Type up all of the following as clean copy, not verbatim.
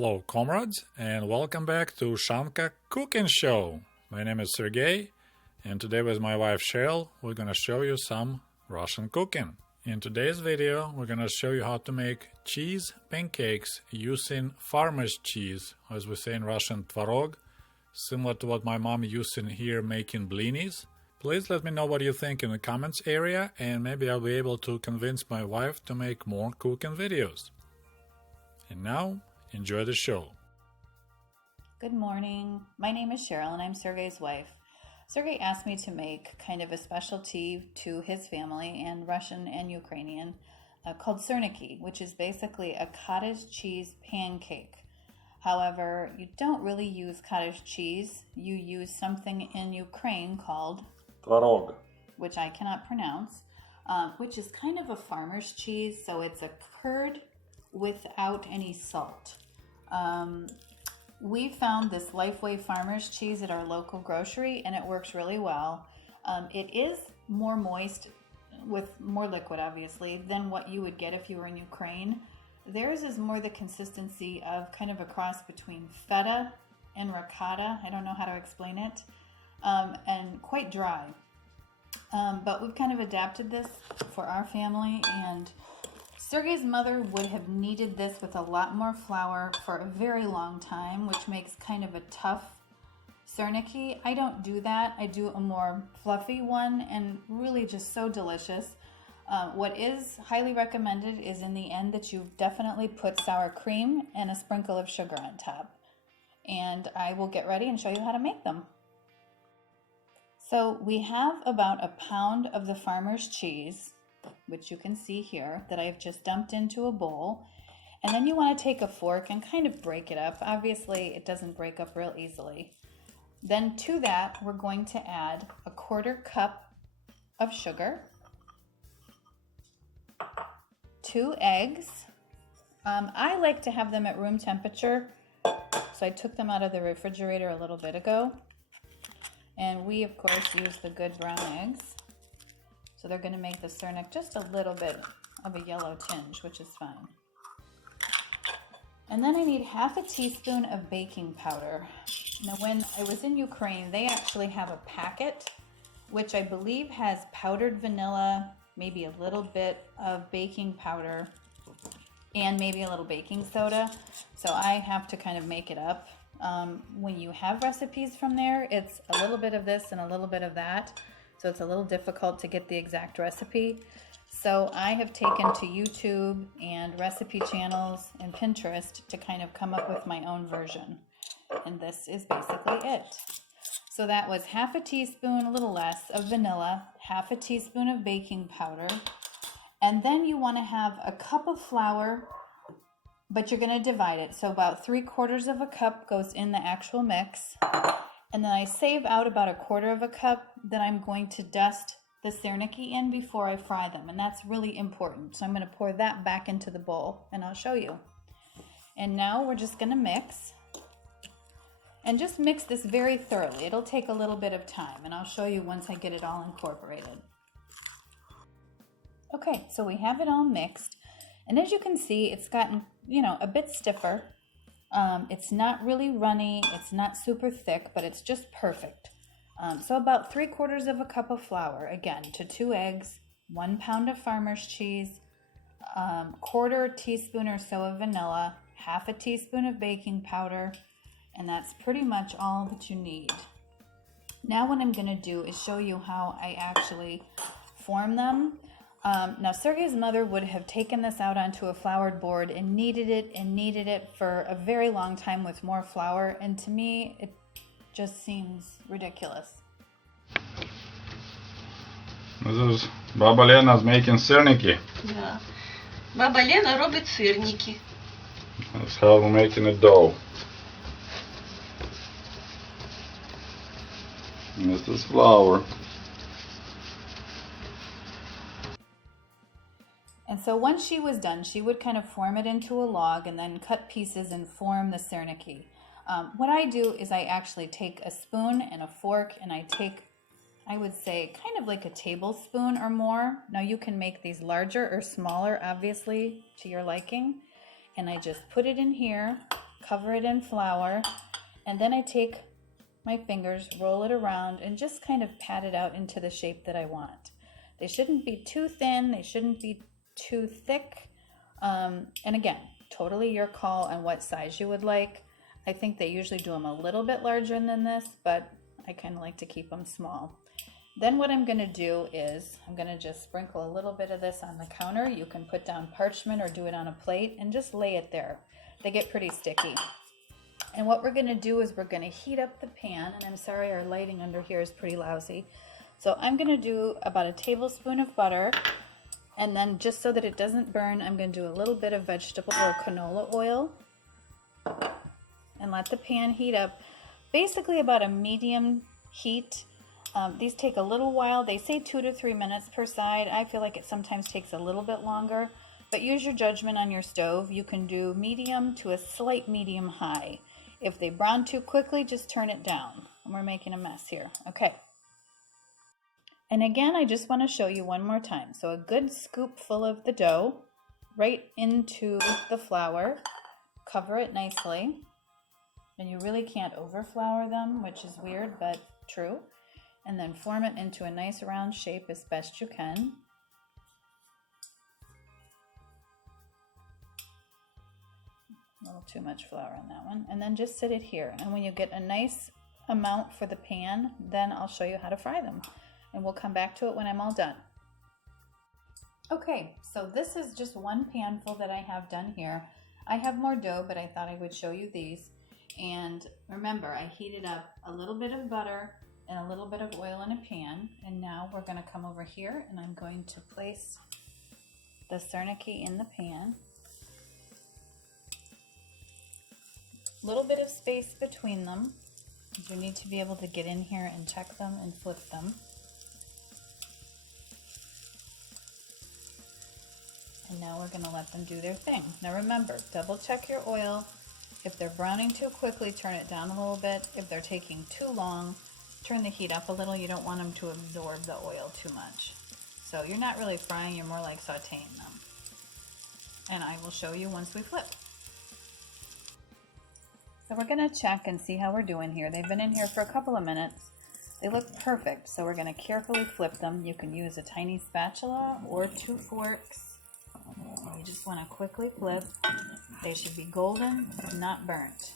Hello, comrades, and welcome back to Ushanka Show. My name is Sergey, and today with my wife Cheryl, we're gonna show you some Russian cooking. In today's video, we're gonna show you how to make cheese pancakes using farmer's cheese, as we say in Russian, tvarog, similar to what my mom used in here making blinis. Please let me know what you think in the comments area, and maybe I'll be able to convince my wife to make more cooking videos. And now, enjoy the show. Good morning. My name is Cheryl and I'm Sergey's wife. Sergey asked me to make kind of a specialty to his family and Russian and Ukrainian called Syrniki, which is basically a cottage cheese pancake. However, you don't really use cottage cheese. You use something in Ukraine called Tvarog, which I cannot pronounce, which is kind of a farmer's cheese. So it's a curd without any salt. We found this Lifeway farmer's cheese at our local grocery and it works really well. It is more moist with more liquid obviously than what you would get if you were in Ukraine. Theirs is more the consistency of kind of a cross between feta and ricotta. I don't know how to explain it. And quite dry. But we've kind of adapted this for our family, and Sergey's mother would have kneaded this with a lot more flour for a very long time, which makes kind of a tough Syrniki. I don't do that. I do a more fluffy one and really just so delicious. What is highly recommended is in the end that you definitely put sour cream and a sprinkle of sugar on top. And I will get ready and show you how to make them. So we have about a pound of the farmer's cheese, which you can see here, that I've just dumped into a bowl. And then you want to take a fork and kind of break it up. Obviously, it doesn't break up real easily. Then to that, we're going to add a 1/4 cup of sugar, 2 eggs. I like to have them at room temperature, so I took them out of the refrigerator a little bit ago. And we, of course, use the good brown eggs. So they're going to make the Syrnik just a little bit of a yellow tinge, which is fine. And then I need 1/2 teaspoon of baking powder. Now, when I was in Ukraine, they actually have a packet, which I believe has powdered vanilla, maybe a little bit of baking powder, and maybe a little baking soda. So I have to kind of make it up. When you have recipes from there, it's a little bit of this and a little bit of that. So it's a little difficult to get the exact recipe. So I have taken to YouTube and recipe channels and Pinterest to kind of come up with my own version. And this is basically it. So that was 1/2 teaspoon, a little less, of vanilla, 1/2 teaspoon of baking powder. And then you want to have a cup of flour, but you're going to divide it. So about 3/4 cup goes in the actual mix. And then I save out about 1/4 cup that I'm going to dust the Syrniki in before I fry them. And that's really important. So I'm going to pour that back into the bowl and I'll show you. And now we're just going to mix. And just mix this very thoroughly. It'll take a little bit of time and I'll show you once I get it all incorporated. Okay, so we have it all mixed. And as you can see, it's gotten, a bit stiffer. It's not really runny, it's not super thick, but it's just perfect. So about 3/4 cup of flour, again, to 2 eggs, 1 pound of farmer's cheese, 1/4 teaspoon or so of vanilla, 1/2 teaspoon of baking powder, and that's pretty much all that you need. Now what I'm going to do is show you how I actually form them. Now Sergey's mother would have taken this out onto a floured board and kneaded it for a very long time with more flour, and to me it just seems ridiculous. This is Baba Lena's making Syrniki. Да. Баба Лена робить сирники. That's how we're making a dough. And this is flour. And so once she was done, she would kind of form it into a log and then cut pieces and form the Syrniki. What I do is I actually take a spoon and a fork and I take, I would say, kind of like a tablespoon or more. Now you can make these larger or smaller, obviously, to your liking. And I just put it in here, cover it in flour, and then I take my fingers, roll it around, and just kind of pat it out into the shape that I want. They shouldn't be too thin, they shouldn't be too thick. And again, totally your call on what size you would like. I think they usually do them a little bit larger than this, but I kind of like to keep them small. Then what I'm going to do is I'm going to just sprinkle a little bit of this on the counter. You can put down parchment or do it on a plate and just lay it there. They get pretty sticky. And what we're going to do is we're going to heat up the pan. And I'm sorry, our lighting under here is pretty lousy. So I'm going to do about a tablespoon of butter. And then just so that it doesn't burn, I'm going to do a little bit of vegetable or canola oil. And let the pan heat up. Basically about a medium heat. These take a little while. They say 2 to 3 minutes per side. I feel like it sometimes takes a little bit longer, but use your judgment on your stove. You can do medium to a slight medium high. If they brown too quickly, just turn it down. And we're making a mess here. Okay. And again, I just want to show you one more time. So a good scoop full of the dough right into the flour. Cover it nicely. And you really can't overflour them, which is weird, but true. And then form it into a nice round shape as best you can. A little too much flour on that one. And then just sit it here. And when you get a nice amount for the pan, then I'll show you how to fry them. And we'll come back to it when I'm all done. Okay, so this is just one panful that I have done here. I have more dough, but I thought I would show you these. And remember, I heated up a little bit of butter and a little bit of oil in a pan. And now we're going to come over here and I'm going to place the Syrniki in the pan. A little bit of space between them. You need to be able to get in here and check them and flip them. And now we're going to let them do their thing. Now remember, double check your oil. If they're browning too quickly, turn it down a little bit. If they're taking too long, turn the heat up a little. You don't want them to absorb the oil too much. So you're not really frying, you're more like sauteing them. And I will show you once we flip. So we're going to check and see how we're doing here. They've been in here for a couple of minutes. They look perfect, so we're going to carefully flip them. You can use a tiny spatula or 2 forks. You just want to quickly flip. They should be golden, not burnt.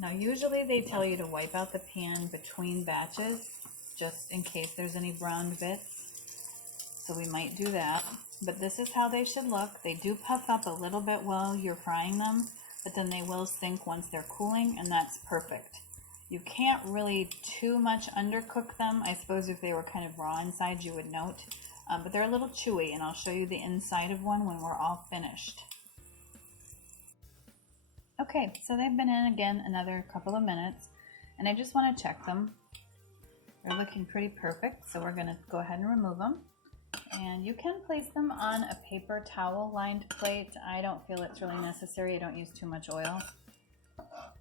Now usually they tell you to wipe out the pan between batches, just in case there's any browned bits. So we might do that. But this is how they should look. They do puff up a little bit while you're frying them, but then they will sink once they're cooling, and that's perfect. You can't really too much undercook them. I suppose if they were kind of raw inside, you would note. But they're a little chewy, and I'll show you the inside of one when we're all finished. Okay, so they've been in again another couple of minutes, and I just want to check them. They're looking pretty perfect, so we're going to go ahead and remove them. And you can place them on a paper towel lined plate. I don't feel it's really necessary. I don't use too much oil.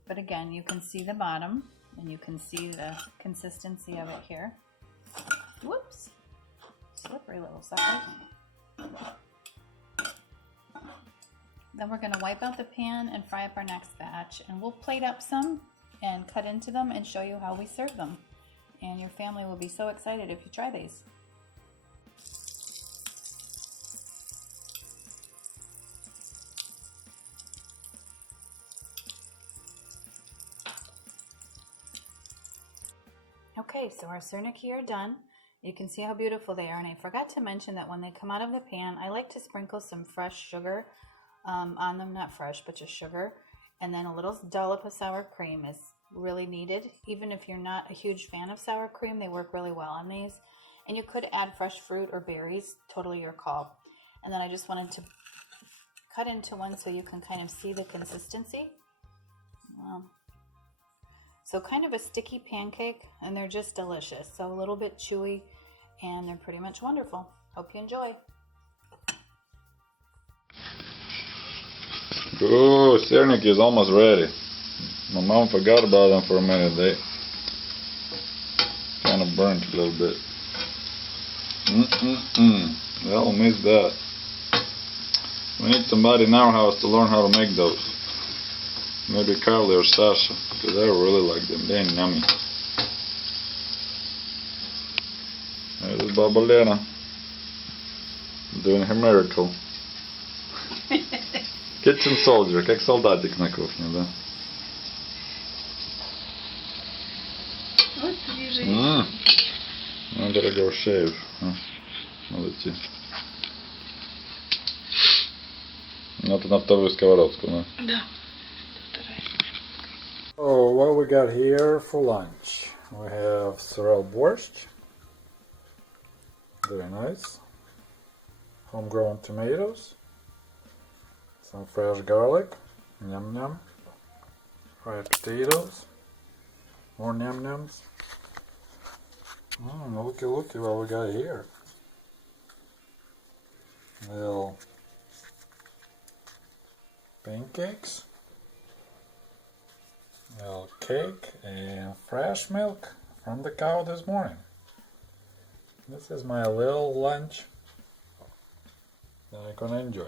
But again, you can see the bottom, and you can see the consistency of it here. Whoops! Slippery little suckers. Then we're going to wipe out the pan and fry up our next batch. And we'll plate up some and cut into them and show you how we serve them. And your family will be so excited if you try these. Okay, so our Syrniki are done. You can see how beautiful they are, and I forgot to mention that when they come out of the pan, I like to sprinkle some fresh sugar on them, not fresh, but just sugar, and then a little dollop of sour cream is really needed. Even if you're not a huge fan of sour cream, they work really well on these, and you could add fresh fruit or berries, totally your call. And then I just wanted to cut into one so you can kind of see the consistency. So kind of a sticky pancake, and they're just delicious. So a little bit chewy, and they're pretty much wonderful. Hope you enjoy. Oh, Syrniki is almost ready. My mom forgot about them for a minute. They kind of burnt a little bit. I'll miss that. We need somebody in our house to learn how to make those. Maybe Carly or Sasha, because I really like them. They're yummy. There's Baba Lena doing her miracle. Kitchen soldier, как солдатик на кухне, да? Вот свежий. I gotta go shave. Молодцы. Это на вторую сковородку, да? Да. So what we got here for lunch? We have sorrel borscht. Very nice. Homegrown tomatoes. Some fresh garlic. Yum yum. Fried potatoes. More yum yums. Looky what we got here. Little pancakes. Little cake and fresh milk from the cow this morning. This is my little lunch that I'm gonna enjoy.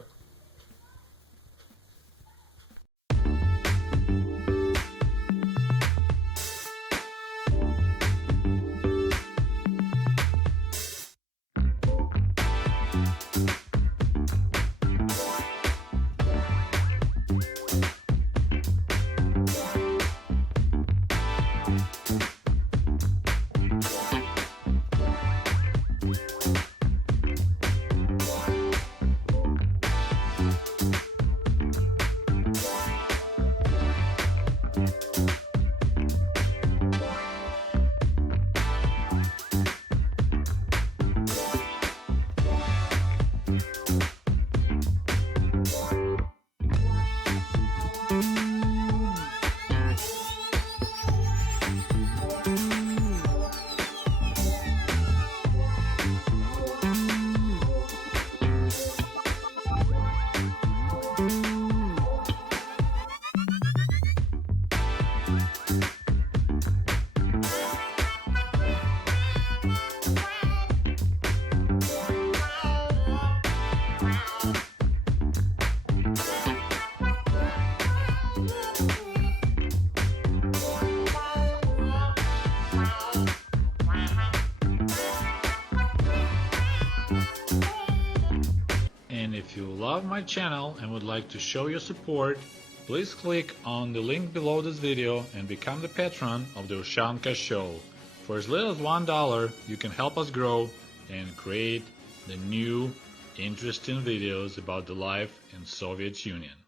If you love my channel and would like to show your support, please click on the link below this video and become the patron of the Ushanka Show. For as little as $1, you can help us grow and create the new, interesting videos about the life in Soviet Union.